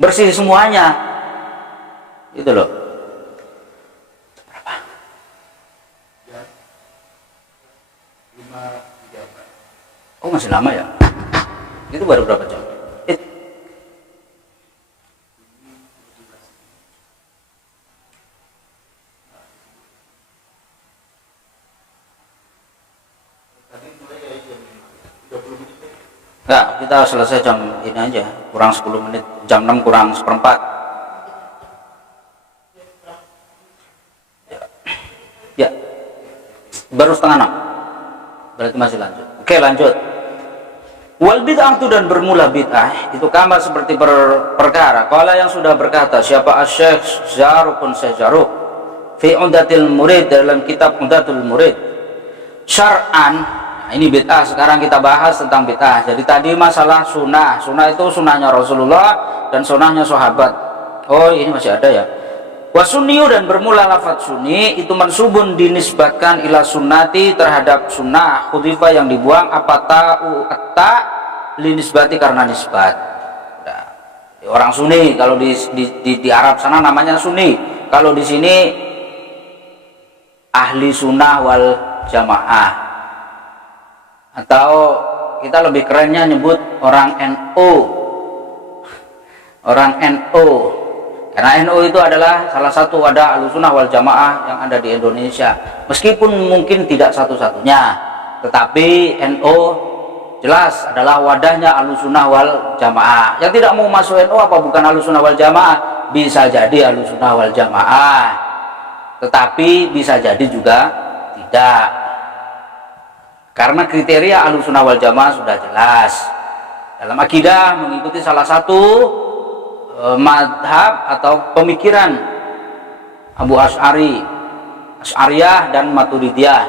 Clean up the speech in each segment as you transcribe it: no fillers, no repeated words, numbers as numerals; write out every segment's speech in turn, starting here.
bersih semuanya. Itu loh. Oh, masih lama ya? Itu baru berapa jam? Enggak, kita selesai jam ini aja, kurang 10 menit, jam 6 kurang seperempat. Ya, baru setengah 6, berarti masih lanjut. Oke, lanjut. Wal bid'atu, dan bermula bid'ah itu kama seperti perkara qala yang sudah berkata siapa Asy-Syaikh Zarukun Syekh fi Umdatul Murid, dalam kitab Umdatul Murid, syar'an. Nah, ini bid'ah, sekarang kita bahas tentang bid'ah. Jadi tadi masalah sunnah itu sunnahnya Rasulullah dan sunnahnya sahabat. Oh, ini masih ada ya. Wasunniyu, dan bermula lafaz sunni itu mansubun, dinisbatkan ila sunnati, terhadap sunnah, khudifa yang dibuang, apa ta'u atta linisbati, karena nisbat. Nah, orang sunni kalau di Arab sana namanya sunni, kalau di sini ahli sunnah wal jamaah, atau kita lebih kerennya nyebut orang NU, karena NU itu adalah salah satu wadah Ahlussunnah wal Jamaah yang ada di Indonesia. Meskipun mungkin tidak satu-satunya, tetapi NU jelas adalah wadahnya Ahlussunnah wal Jamaah. Yang tidak mau masuk NU apa bukan Ahlussunnah wal Jamaah? Bisa jadi Ahlussunnah wal Jamaah, tetapi bisa jadi juga tidak. Karena kriteria Ahlussunnah wal Jamaah sudah jelas. Dalam akidah mengikuti salah satu madhab atau pemikiran Abu Asy'ariyah dan Maturidiyah.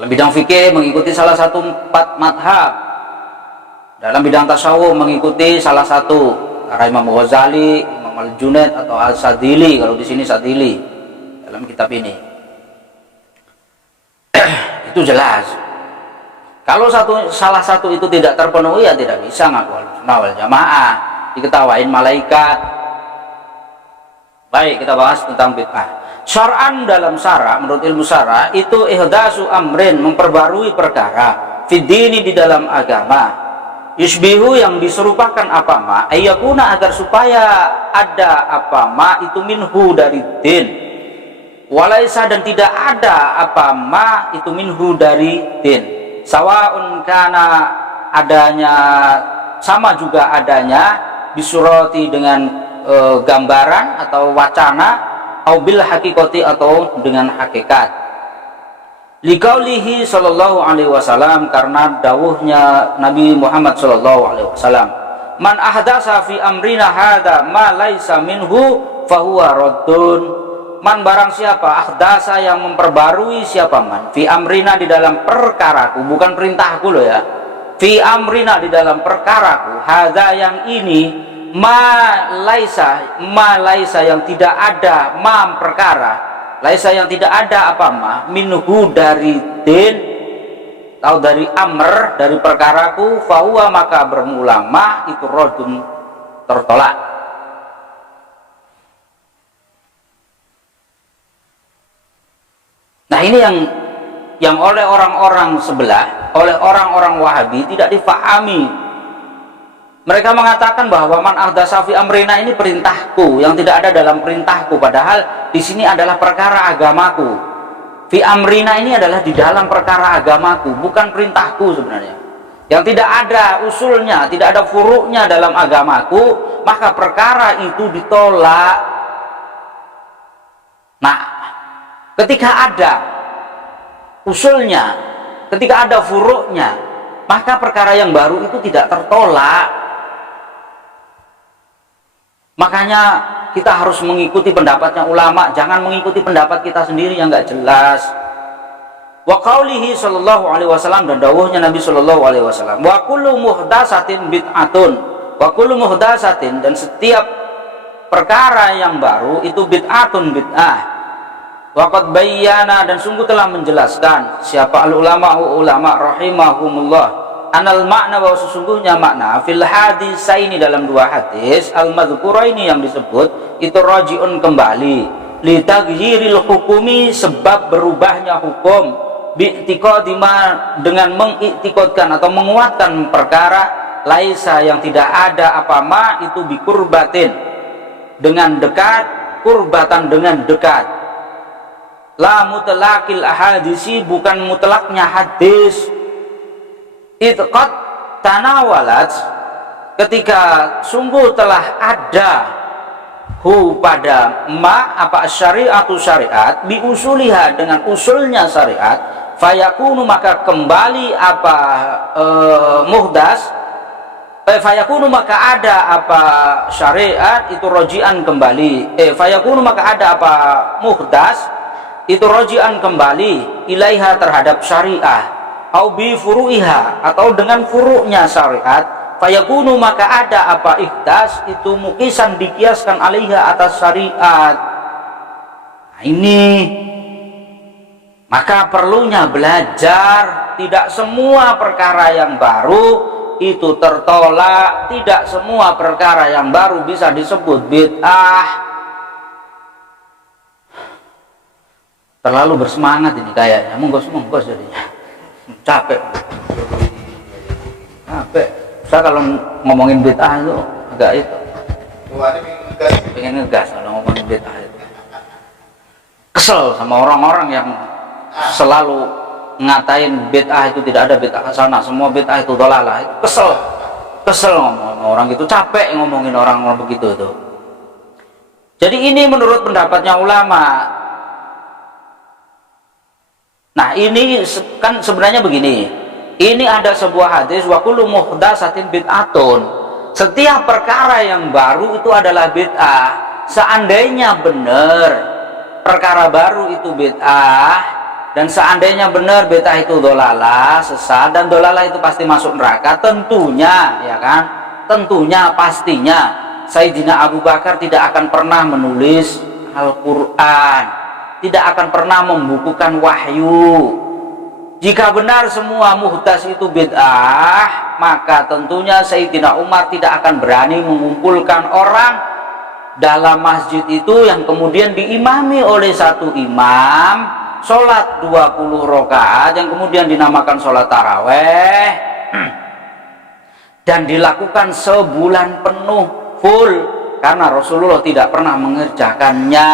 Dalam bidang fikih mengikuti salah satu 4 madhab. Dalam bidang tasawuf mengikuti salah satu, karena Imam Ghazali, Imam Al-Junaid atau Al-Sadili, kalau di sini Sadili dalam kitab ini. Itu jelas. Kalau salah satu itu tidak terpenuhi, ya tidak bisa ngaku Ahlussunnah wal Jamaah, diketawain malaikat. Baik, kita bahas tentang bid'ah. Syar'an, dalam syara, menurut ilmu syara itu ihdasu amrin, memperbarui perkara, fiddini, di dalam agama, yusbihu, yang diserupakan apa ma, ayyakuna, agar supaya ada apa ma itu minhu, dari din, walaisa, dan tidak ada apa ma itu minhu, dari din, sawaun, kana, adanya sama juga adanya, bisurati, dengan gambaran atau wacana, au bil hakikati, atau dengan hakikat. Liqaulihi sallallahu alaihi wasallam, karena dawuhnya Nabi Muhammad sallallahu alaihi wasallam, man ahdasa fi amrina hadza ma laisa minhu fahuwa raddun. Man, barang siapa, ahdasa, yang memperbarui, siapa man, fi amrina, di dalam perkaraku, bukan perintahku loh ya, fi amrina, di dalam perkaraku, hadza, yang ini, ma laisa, yang tidak ada, ma, perkara, laisa, yang tidak ada apa ma, minhu, dari din atau dari amr, dari perkaraku, fahuwa, maka bermula ma itu rodun, tertolak. Nah, ini yang oleh orang-orang sebelah, oleh orang-orang Wahabi tidak difahami. Mereka mengatakan bahwa man ahdasa fi amrina ini perintahku, yang tidak ada dalam perintahku, padahal di sini adalah perkara agamaku. Fi amrina ini adalah di dalam perkara agamaku, bukan perintahku sebenarnya. Yang tidak ada usulnya, tidak ada furuknya dalam agamaku, maka perkara itu ditolak. Nah, ketika ada usulnya, ketika ada furuknya, maka perkara yang baru itu tidak tertolak. Makanya kita harus mengikuti pendapatnya ulama, jangan mengikuti pendapat kita sendiri yang nggak jelas. Wa qaulihi sallallahu alaihi wasallam, dan dawuhnya Nabi sallallahu alaihi wasallam, wa kullu muhdatsatin bid'atun, wa kullu muhdatsatin, dan setiap perkara yang baru itu bid'atun, bid'ah. Wa qad bayyana, dan sungguh telah menjelaskan siapa al ulama rahimahumullah, anal makna, bahwa sesungguhnya makna fil hadisaini, dalam dua hadis al-madzkuraini yang disebut itu rajiun, kembali, li taghyiril hukumi, sebab berubahnya hukum, bi'tiqadima, dengan mengiktikadkan atau menguatkan perkara, laisa, yang tidak ada apa ma itu bikurbatin, dengan dekat, kurbatan, dengan dekat, la mutlaqil ahadisi, bukan mutlaknya hadis, itqad tanawalat, ketika sungguh telah ada hu pada ma apa syariatu syariat, bi usuliha, dengan usulnya syariat, fayakunu, maka kembali apa muhdas, fayakunu, maka ada apa syariat itu rojian, kembali, fayakunu, maka ada apa muhdas itu rojian, kembali, ilaiha, terhadap syariah, au bi furu'iha, atau dengan furu'nya syariat, fayakunu, maka ada apa ihdas itu mukisan, dikiaskan, alaiha, atas syariat. Nah, ini maka perlunya belajar, tidak semua perkara yang baru itu tertolak, tidak semua perkara yang baru bisa disebut bid'ah. Terlalu bersemangat ini kayaknya, menggos jadinya. Capek. Saya kalau ngomongin bid'ah itu agak itu. Pengen ngegas kalau ngomongin bid'ah itu. Kesel sama orang-orang yang selalu ngatain bid'ah itu tidak ada bid'ah hasanah, semua bid'ah itu dhalalah. Kesel ngomong orang gitu, capek ngomongin orang-orang begitu itu. Jadi ini menurut pendapatnya ulama. Nah, ini kan sebenarnya begini. Ini ada sebuah hadis, wa kullu muhdatsatin bid'atun. Setiap perkara yang baru itu adalah bid'ah. Seandainya benar perkara baru itu bid'ah, dan seandainya benar bid'ah itu dhalalah, sesat, dan dhalalah itu pasti masuk neraka, tentunya, ya kan? Tentunya, pastinya Sayyidina Abu Bakar tidak akan pernah menulis Al-Qur'an, tidak akan pernah membukukan wahyu. Jika benar semua muhdas itu bid'ah, maka tentunya Sayyidina Umar tidak akan berani mengumpulkan orang dalam masjid itu yang kemudian diimami oleh satu imam, sholat 20 rakaat yang kemudian dinamakan sholat taraweh, dan dilakukan sebulan penuh full, karena Rasulullah tidak pernah mengerjakannya.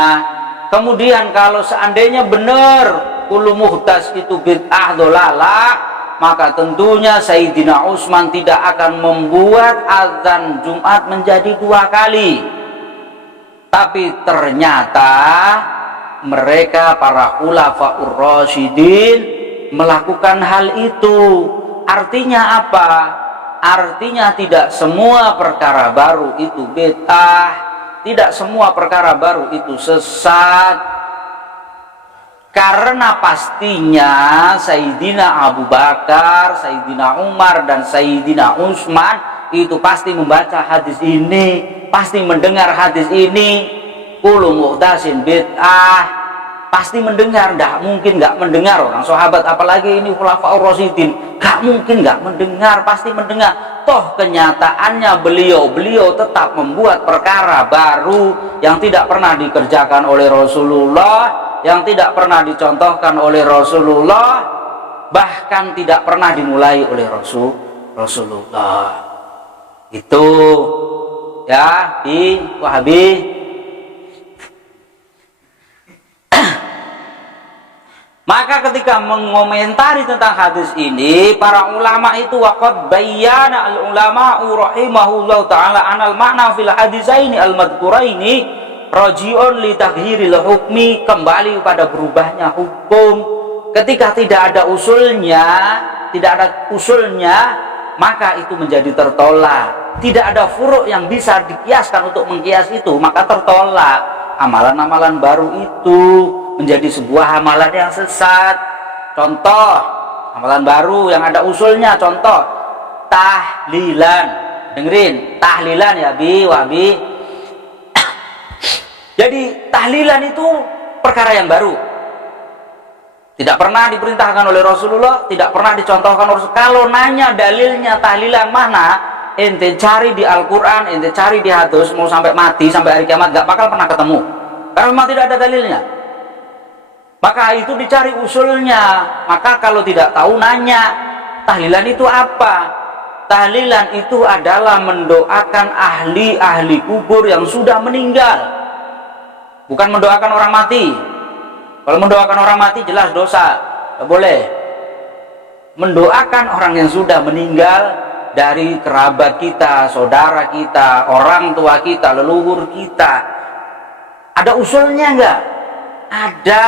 Kemudian kalau seandainya benar kullu muhdas itu bid'ah dhalalah, maka tentunya Sayyidina Utsman tidak akan membuat azan Jumat menjadi 2 kali. Tapi ternyata mereka para khulafaur rasyidin melakukan hal itu. Artinya apa? Artinya tidak semua perkara baru itu bid'ah, tidak semua perkara baru itu sesat, karena pastinya Sayyidina Abu Bakar, Sayyidina Umar, dan Sayyidina Utsman itu pasti membaca hadis ini, pasti mendengar hadis ini, kullu muhdatsin bid'ah, pasti mendengar, tidak mungkin nggak mendengar. Orang sahabat apalagi ini khulafaur rasyidin, nggak mungkin nggak mendengar, pasti mendengar. Toh kenyataannya beliau tetap membuat perkara baru yang tidak pernah dikerjakan oleh Rasulullah, yang tidak pernah dicontohkan oleh Rasulullah, bahkan tidak pernah dimulai oleh Rasulullah. Itu ya, di Wahabi. Maka ketika mengomentari tentang hadis ini, para ulama itu waqad bayyana al ulama rahimahullahu taala anal makna fil hadisaini al madhkuraini raji'un li taghyiril hukmi, kembali pada berubahnya hukum. Ketika tidak ada usulnya, maka itu menjadi tertolak. Tidak ada furu' yang bisa dikiaskan untuk mengkias itu, maka tertolak. Amalan-amalan baru itu menjadi sebuah amalan yang sesat. Contoh amalan baru yang ada usulnya, contoh tahlilan. Dengerin, tahlilan ya Wahabi. Jadi tahlilan itu perkara yang baru. Tidak pernah diperintahkan oleh Rasulullah, tidak pernah dicontohkan Rasul. Kalau nanya dalilnya tahlilan mana, ente cari di Al-Quran, ente cari di hadis, mau sampai mati, sampai hari kiamat, gak bakal pernah ketemu. Karena memang tidak ada dalilnya. Maka itu dicari usulnya. Maka kalau tidak tahu, nanya, tahlilan itu apa? Tahlilan itu adalah mendoakan ahli-ahli kubur yang sudah meninggal. Bukan mendoakan orang mati. Kalau mendoakan orang mati jelas dosa, tidak boleh. Mendoakan orang yang sudah meninggal dari kerabat kita, saudara kita, orang tua kita, leluhur kita. Ada usulnya enggak? Ada.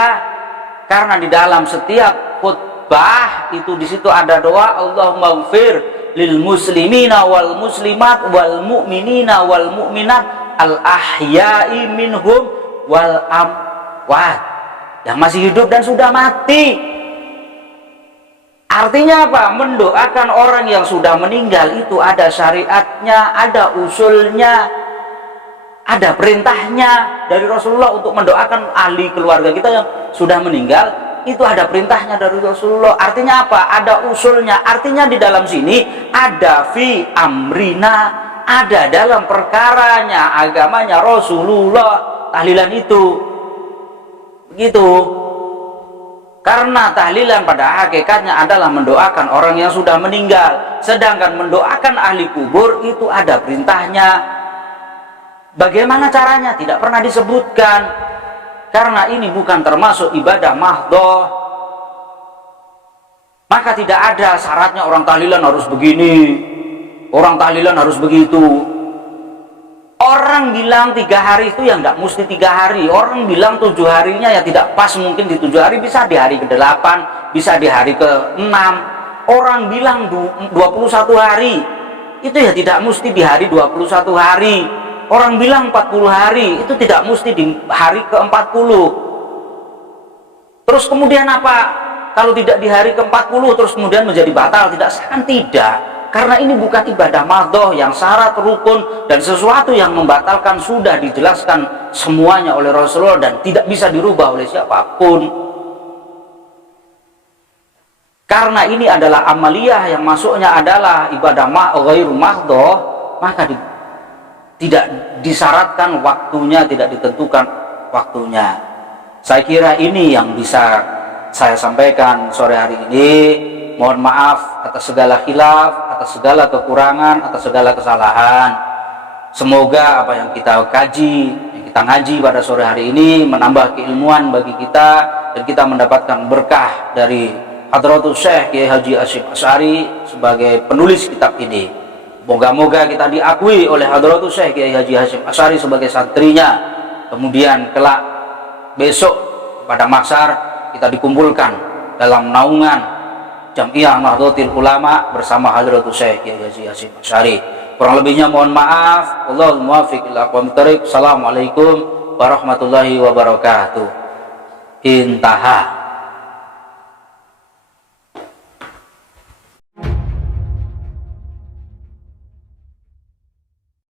Karena di dalam setiap khutbah itu di situ ada doa, Allahumma ighfir lil muslimina wal muslimat wal mu'minina wal mu'minat al ahya'i minhum wal amwat, yang masih hidup dan sudah mati. Artinya apa? Mendoakan orang yang sudah meninggal itu ada syariatnya, ada usulnya, ada perintahnya dari Rasulullah untuk mendoakan ahli keluarga kita yang sudah meninggal. Itu ada perintahnya dari Rasulullah. Artinya apa? Ada usulnya. Artinya di dalam sini ada fi amrina, ada dalam perkaranya, agamanya Rasulullah, tahlilan itu. Begitu. Karena tahlilan pada hakikatnya adalah mendoakan orang yang sudah meninggal. Sedangkan mendoakan ahli kubur itu ada perintahnya. Bagaimana caranya? Tidak pernah disebutkan. Karena ini bukan termasuk ibadah mahdhah. Maka tidak ada syaratnya orang tahlilan harus begini, orang tahlilan harus begitu. Orang bilang 3 hari itu yang tidak mesti 3 hari. Orang bilang 7 harinya ya tidak pas, mungkin di 7 hari, bisa di hari ke-8, bisa di hari ke-6. Orang bilang 21 hari, itu ya tidak mesti di hari 21 hari. Orang bilang 40 hari, itu tidak mesti di hari ke-40. Terus kemudian apa? Kalau tidak di hari ke-40 terus kemudian menjadi batal, tidak sah? Kan tidak. Karena ini bukan ibadah mahdhah yang syarat rukun dan sesuatu yang membatalkan sudah dijelaskan semuanya oleh Rasulullah dan tidak bisa dirubah oleh siapapun. Karena ini adalah amaliyah yang masuknya adalah ibadah ghairu mahdhah, maka tidak disyaratkan waktunya, tidak ditentukan waktunya. Saya kira ini yang bisa saya sampaikan sore hari ini. Mohon maaf atas segala khilaf, atas segala kekurangan, atas segala kesalahan. Semoga apa yang kita kaji, yang kita ngaji pada sore hari ini menambah keilmuan bagi kita dan kita mendapatkan berkah dari Hadratus Syekh Kiai Haji Hasyim Asy'ari sebagai penulis kitab ini. Moga-moga kita diakui oleh Hadratus Syekh Kiai Haji Hasyim Asy'ari sebagai santrinya. Kemudian kelak besok pada mahsyar kita dikumpulkan dalam naungan Jamiah Nahdlatul Ulama bersama Hadratus Syekh Kiai Haji Hasyim Asy'ari. Kurang lebihnya mohon maaf. Wallahul muwaffiq ila aqwamit thoriq. Assalamualaikum warahmatullahi wabarakatuh. Intaha.